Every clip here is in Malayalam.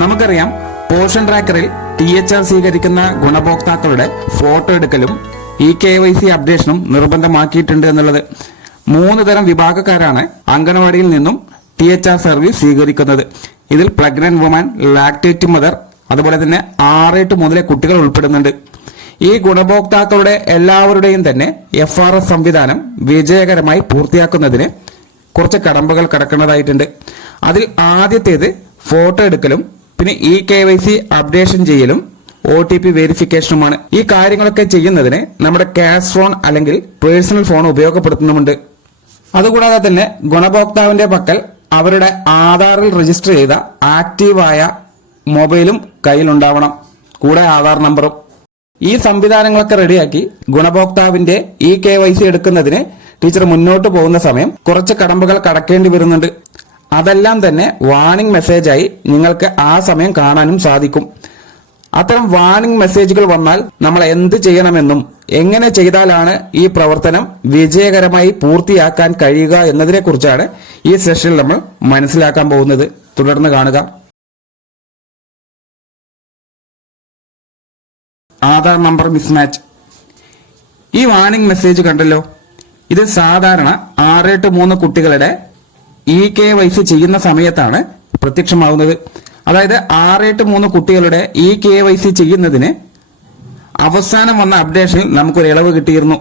നമുക്കറിയാം പോഷൻ ട്രാക്കറിൽ ടി എച്ച് ആർ സ്വീകരിക്കുന്ന ഗുണഭോക്താക്കളുടെ ഫോട്ടോ എടുക്കലും ഇ കെ വൈ സി അപ്ഡേഷനും നിർബന്ധമാക്കിയിട്ടുണ്ട് എന്നുള്ളത്. മൂന്ന് തരം വിഭാഗക്കാരാണ് അംഗനവാടിയിൽ നിന്നും ടി എച്ച് ആർ സർവീസ് സ്വീകരിക്കുന്നത്. ഇതിൽ പ്രഗ്നന്റ് വുമൻ ലാക്ടേറ്റ് മദർ അതുപോലെ തന്നെ ആറ് എട്ട് മുതലെ കുട്ടികൾ ഉൾപ്പെടുന്നുണ്ട്. ഈ ഗുണഭോക്താക്കളുടെ എല്ലാവരുടെയും തന്നെ എഫ് ആർ എസ് സംവിധാനം വിജയകരമായി പൂർത്തിയാക്കുന്നതിന് കുറച്ച് കടമ്പകൾ കിടക്കുന്നതായിട്ടുണ്ട്. അതിൽ ആദ്യത്തേത് ഫോട്ടോ എടുക്കലും പിന്നെ E K Y C updation ചെയ്യലും ഒ ടി പി വെരിഫിക്കേഷനുമാണ് ഈ കാര്യങ്ങളൊക്കെ ചെയ്യുന്നതിന് നമ്മുടെ ക്യാഷ് ഫോൺ അല്ലെങ്കിൽ പേഴ്സണൽ ഫോൺ ഉപയോഗപ്പെടുത്തുന്നുമുണ്ട്. അതുകൂടാതെ തന്നെ ഗുണഭോക്താവിന്റെ പക്കൽ അവരുടെ ആധാറിൽ രജിസ്റ്റർ ചെയ്ത ആക്റ്റീവായ മൊബൈലും കയ്യിലുണ്ടാവണം. കൂടെ ആധാർ നമ്പറും. ഈ സംവിധാനങ്ങളൊക്കെ റെഡിയാക്കി ഗുണഭോക്താവിന്റെ ഇ കെ വൈ സി എടുക്കുന്നതിന് ടീച്ചർ മുന്നോട്ട് പോകുന്ന സമയം കുറച്ച് കടമ്പകൾ കടക്കേണ്ടി വരുന്നുണ്ട്. അതെല്ലാം തന്നെ വാണിംഗ് മെസ്സേജായി നിങ്ങൾക്ക് ആ സമയം കാണാനും സാധിക്കും. അത്തരം വാണിംഗ് മെസ്സേജുകൾ വന്നാൽ നമ്മൾ എന്ത് ചെയ്യണമെന്നും എങ്ങനെ ചെയ്താലാണ് ഈ പ്രവർത്തനം വിജയകരമായി പൂർത്തിയാക്കാൻ കഴിയുക എന്നതിനെ കുറിച്ചാണ് ഈ സെഷനിൽ നമ്മൾ മനസ്സിലാക്കാൻ പോകുന്നത്. തുടർന്ന് കാണുക. ആധാർ നമ്പർ മിസ്മാച്ച് ഈ വാണിംഗ് മെസ്സേജ് കണ്ടല്ലോ? ഇത് സാധാരണ ആറ് എട്ട് മൂന്ന് കുട്ടികളുടെ ഇ കെ വൈസ് ചെയ്യുന്ന സമയത്താണ് പ്രത്യക്ഷമാവുന്നത്. അതായത് ആറ് എട്ട് മൂന്ന് കുട്ടികളുടെ ഇ കെ വൈ സി ചെയ്യുന്നതിന് അവസാനം വന്ന അപ്ഡേഷനിൽ നമുക്കൊരു ഇളവ് കിട്ടിയിരുന്നു.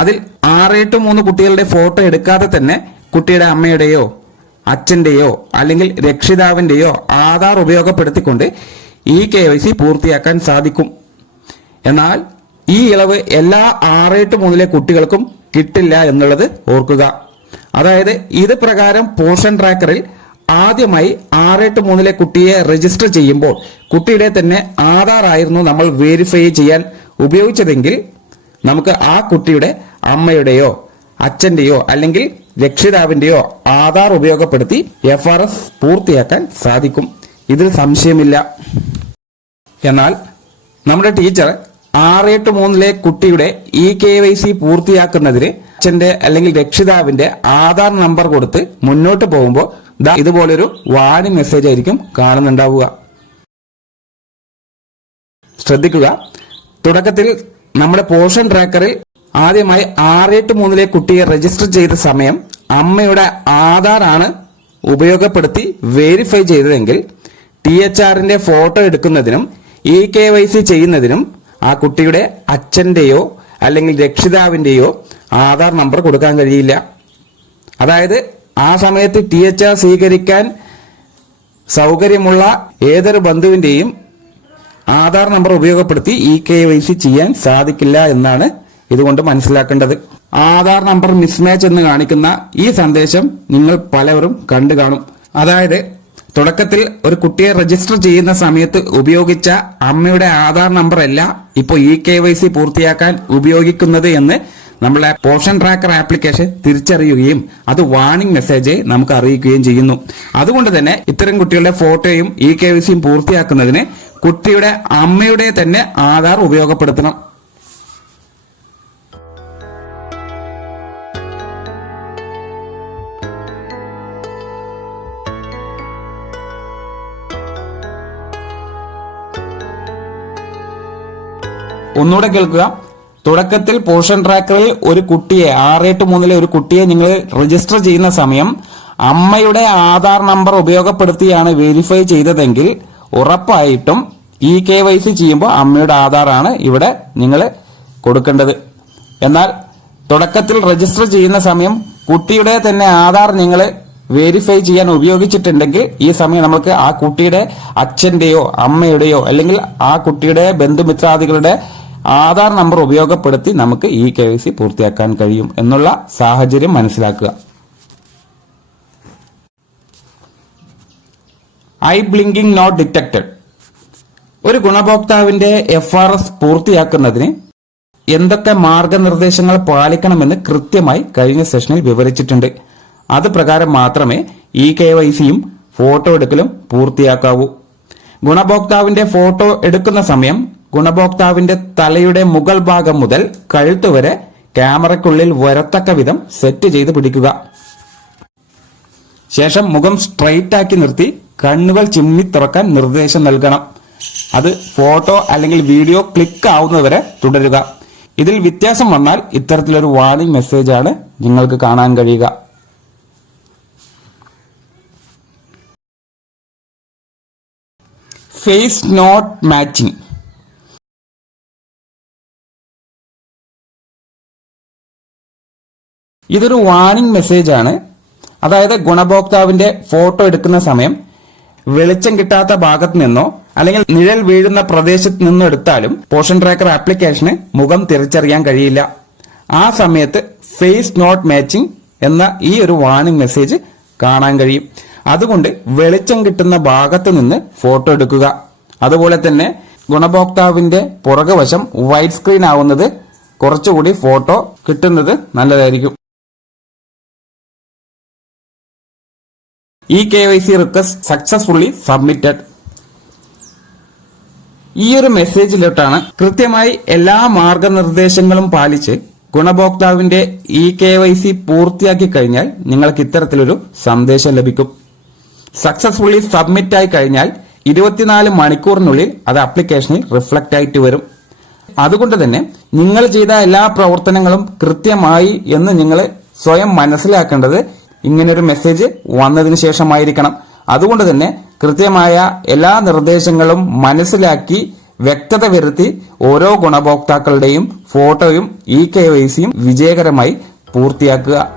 അതിൽ ആറ് എട്ട് മൂന്ന് കുട്ടികളുടെ ഫോട്ടോ എടുക്കാതെ തന്നെ കുട്ടിയുടെ അമ്മയുടെയോ അച്ഛന്റെയോ അല്ലെങ്കിൽ രക്ഷിതാവിന്റെയോ ആധാർ ഉപയോഗപ്പെടുത്തിക്കൊണ്ട് ഇ കെ വൈ സി പൂർത്തിയാക്കാൻ സാധിക്കും. എന്നാൽ ഈ ഇളവ് എല്ലാ ആറേട്ട് മൂന്നിലെ കുട്ടികൾക്കും കിട്ടില്ല എന്നുള്ളത് ഓർക്കുക. അതായത് ഇത് പ്രകാരം പോർഷൻ ട്രാക്കറിൽ ആദ്യമായി ആറെട്ട് മൂന്നിലെ കുട്ടിയെ രജിസ്റ്റർ ചെയ്യുമ്പോൾ കുട്ടിയുടെ തന്നെ ആധാർ ആയിരുന്നു നമ്മൾ വെരിഫൈ ചെയ്യാൻ ഉപയോഗിച്ചതെങ്കിൽ നമുക്ക് ആ കുട്ടിയുടെ അമ്മയുടെയോ അച്ഛന്റെയോ അല്ലെങ്കിൽ രക്ഷിതാവിന്റെയോ ആധാർ ഉപയോഗപ്പെടുത്തി എഫ് ആർ എസ് പൂർത്തിയാക്കാൻ സാധിക്കും. ഇതിൽ സംശയമില്ല. എന്നാൽ നമ്മുടെ ടീച്ചർ ആറ് എട്ട് മൂന്നിലെ കുട്ടിയുടെ ഇ കെ വൈ സി പൂർത്തിയാക്കുന്നതിന് അച്ഛന്റെ അല്ലെങ്കിൽ രക്ഷിതാവിന്റെ ആധാർ നമ്പർ കൊടുത്ത് മുന്നോട്ട് പോകുമ്പോൾ ദാ ഇതുപോലൊരു വാണി മെസ്സേജ് ആയിരിക്കും കാണുന്നുണ്ടാവുക. ശ്രദ്ധിക്കുക. തുടക്കത്തിൽ നമ്മുടെ പോഷൻ ട്രാക്കറിൽ ആദ്യമായി ആറ് എട്ട് മൂന്നിലെ കുട്ടിയെ രജിസ്റ്റർ ചെയ്ത സമയം അമ്മയുടെ ആധാർ ആണ് ഉപയോഗപ്പെടുത്തി വെരിഫൈ ചെയ്തതെങ്കിൽ ടി എച്ച് ആറിന്റെ ഫോട്ടോ എടുക്കുന്നതിനും ഇ കെ വൈ സി ചെയ്യുന്നതിനും ആ കുട്ടിയുടെ അച്ഛന്റെയോ അല്ലെങ്കിൽ രക്ഷിതാവിന്റെയോ ആധാർ നമ്പർ കൊടുക്കാൻ കഴിയില്ല. അതായത് ആ സമയത്ത് ടി എച്ച് ആർ സ്വീകരിക്കാൻ സൗകര്യമുള്ള ഏതൊരു ബന്ധുവിന്റെയും ആധാർ നമ്പർ ഉപയോഗപ്പെടുത്തി ഇ കെ വൈ സി ചെയ്യാൻ സാധിക്കില്ല എന്നാണ് ഇതുകൊണ്ട് മനസ്സിലാക്കേണ്ടത്. ആധാർ നമ്പർ മിസ്മാച്ച് എന്ന് കാണിക്കുന്ന ഈ സന്ദേശം നിങ്ങൾ പലവരും കണ്ടു കാണും അതായത് തുടക്കത്തിൽ ഒരു കുട്ടിയെ രജിസ്റ്റർ ചെയ്യുന്ന സമയത്ത് ഉപയോഗിച്ച അമ്മയുടെ ആധാർ നമ്പർ അല്ല ഇപ്പോൾ ഇ കെ വൈ സി പൂർത്തിയാക്കാൻ ഉപയോഗിക്കുന്നത് എന്ന് നമ്മളെ പോഷൻ ട്രാക്കർ ആപ്ലിക്കേഷൻ തിരിച്ചറിയുകയും അത് വാർണിംഗ് മെസ്സേജ് നമുക്ക് അറിയിക്കുകയും ചെയ്യുന്നു. അതുകൊണ്ട് തന്നെ ഇത്തരം കുട്ടികളുടെ ഫോട്ടോയും ഇ കെ വൈ സിയും പൂർത്തിയാക്കുന്നതിന് കുട്ടിയുടെ അമ്മയുടെ തന്നെ ആധാർ ഉപയോഗപ്പെടുത്തണം. ഒന്നുകൂടെ കേൾക്കുക. തുടക്കത്തിൽ പോഷൻ ട്രാക്കറിൽ ഒരു കുട്ടിയെ ആറ് എട്ട് മൂന്നിലെ ഒരു കുട്ടിയെ നിങ്ങൾ രജിസ്റ്റർ ചെയ്യുന്ന സമയം അമ്മയുടെ ആധാർ നമ്പർ ഉപയോഗപ്പെടുത്തിയാണ് വെരിഫൈ ചെയ്തതെങ്കിൽ ഉറപ്പായിട്ടും ഇ കെ വൈ സി ചെയ്യുമ്പോൾ അമ്മയുടെ ആധാറാണ് ഇവിടെ നിങ്ങൾ കൊടുക്കേണ്ടത്. എന്നാൽ തുടക്കത്തിൽ രജിസ്റ്റർ ചെയ്യുന്ന സമയം കുട്ടിയുടെ തന്നെ ആധാർ നിങ്ങൾ വെരിഫൈ ചെയ്യാൻ ഉപയോഗിച്ചിട്ടുണ്ടെങ്കിൽ ഈ സമയം നമുക്ക് ആ കുട്ടിയുടെ അച്ഛന്റെയോ അമ്മയുടെയോ അല്ലെങ്കിൽ ആ കുട്ടിയുടെ ബന്ധുമിത്രാദികളുടെ ആധാർ നമ്പർ ഉപയോഗപ്പെടുത്തി നമുക്ക് ഈ കെ വൈ സി പൂർത്തിയാക്കാൻ കഴിയും എന്നുള്ള സാഹചര്യം മനസ്സിലാക്കുക. ഐ ബ്ലിങ്കിംഗ് നോട്ട് ഡിറ്റക്റ്റഡ് ഒരു ഗുണഭോക്താവിന്റെ എഫ് ആർ എസ് പൂർത്തിയാക്കുന്നതിന് എന്തൊക്കെ മാർഗനിർദ്ദേശങ്ങൾ പാലിക്കണമെന്ന് കൃത്യമായി കഴിഞ്ഞ സെഷനിൽ വിവരിച്ചിട്ടുണ്ട്. അത് പ്രകാരം മാത്രമേ ഇ കെ വൈ സിയും ഫോട്ടോ എടുക്കലും പൂർത്തിയാക്കാവൂ. ഗുണഭോക്താവിന്റെ ഫോട്ടോ എടുക്കുന്ന സമയം ഗുണഭോക്താവിന്റെ തലയുടെ മുകൾ ഭാഗം മുതൽ കഴുത്ത് വരെ ക്യാമറയ്ക്കുള്ളിൽ വരത്തക്ക വിധം സെറ്റ് ചെയ്ത് പിടിക്കുക. ശേഷം മുഖം സ്ട്രൈറ്റ് ആക്കി നിർത്തി കണ്ണുകൾ ചിമ്മി തുറക്കാൻ നിർദ്ദേശം നൽകണം. അത് ഫോട്ടോ അല്ലെങ്കിൽ വീഡിയോ ക്ലിക്ക് ആവുന്നതുവരെ തുടരുക. ഇതിൽ വ്യത്യാസം വന്നാൽ ഇത്തരത്തിലൊരു വാർണിംഗ് ആണ് നിങ്ങൾക്ക് കാണാൻ കഴിയുക. ഫേസ് നോട്ട് മാച്ചിങ് ഇതൊരു വാർണിംഗ് മെസ്സേജ് ആണ്. അതായത് ഗുണഭോക്താവിന്റെ ഫോട്ടോ എടുക്കുന്ന സമയം വെളിച്ചം കിട്ടാത്ത ഭാഗത്ത് നിന്നോ അല്ലെങ്കിൽ നിഴൽ വീഴുന്ന പ്രദേശത്ത് നിന്നോ എടുത്താലും പോഷൻ ട്രാക്കർ ആപ്ലിക്കേഷന് മുഖം തിരിച്ചറിയാൻ കഴിയില്ല. ആ സമയത്ത് ഫേസ് നോട്ട് മാച്ചിങ് എന്ന ഈ ഒരു വാർണിംഗ് മെസ്സേജ് കാണാൻ കഴിയും. അതുകൊണ്ട് വെളിച്ചം കിട്ടുന്ന ഭാഗത്ത് നിന്ന് ഫോട്ടോ എടുക്കുക. അതുപോലെ തന്നെ ഗുണഭോക്താവിന്റെ പുറകുവശം വൈറ്റ് സ്ക്രീൻ ആവുന്നത് കുറച്ചുകൂടി ഫോട്ടോ കിട്ടുന്നത് നല്ലതായിരിക്കും. E K Y C request successfully submitted ഈ ഒരു മെസ്സേജിലോട്ടാണ് കൃത്യമായി എല്ലാ മാർഗനിർദ്ദേശങ്ങളും പാലിച്ച് ഗുണഭോക്താവിന്റെ ഇ കെ വൈ സി പൂർത്തിയാക്കി കഴിഞ്ഞാൽ നിങ്ങൾക്ക് ഇത്തരത്തിലൊരു സന്ദേശം ലഭിക്കും. സക്സസ്ഫുള്ളി സബ്മിറ്റ് ആയി കഴിഞ്ഞാൽ ഇരുപത്തിനാല് മണിക്കൂറിനുള്ളിൽ അത് അപ്ലിക്കേഷനിൽ റിഫ്ലക്റ്റ് ആയിട്ട് വരും. അതുകൊണ്ട് തന്നെ നിങ്ങൾ ചെയ്ത എല്ലാ പ്രവർത്തനങ്ങളും കൃത്യമായി എന്ന് നിങ്ങൾ സ്വയം മനസ്സിലാക്കേണ്ടത് ഇങ്ങനൊരു മെസ്സേജ് വന്നതിന് ശേഷമായിരിക്കണം. അതുകൊണ്ട് തന്നെ കൃത്യമായ എല്ലാ നിർദ്ദേശങ്ങളും മനസ്സിലാക്കി വ്യക്തത വരുത്തി ഓരോ ഗുണഭോക്താക്കളുടെയും ഫോട്ടോയും ഇ കെ വൈ സിയും വിജയകരമായി പൂർത്തിയാക്കുക.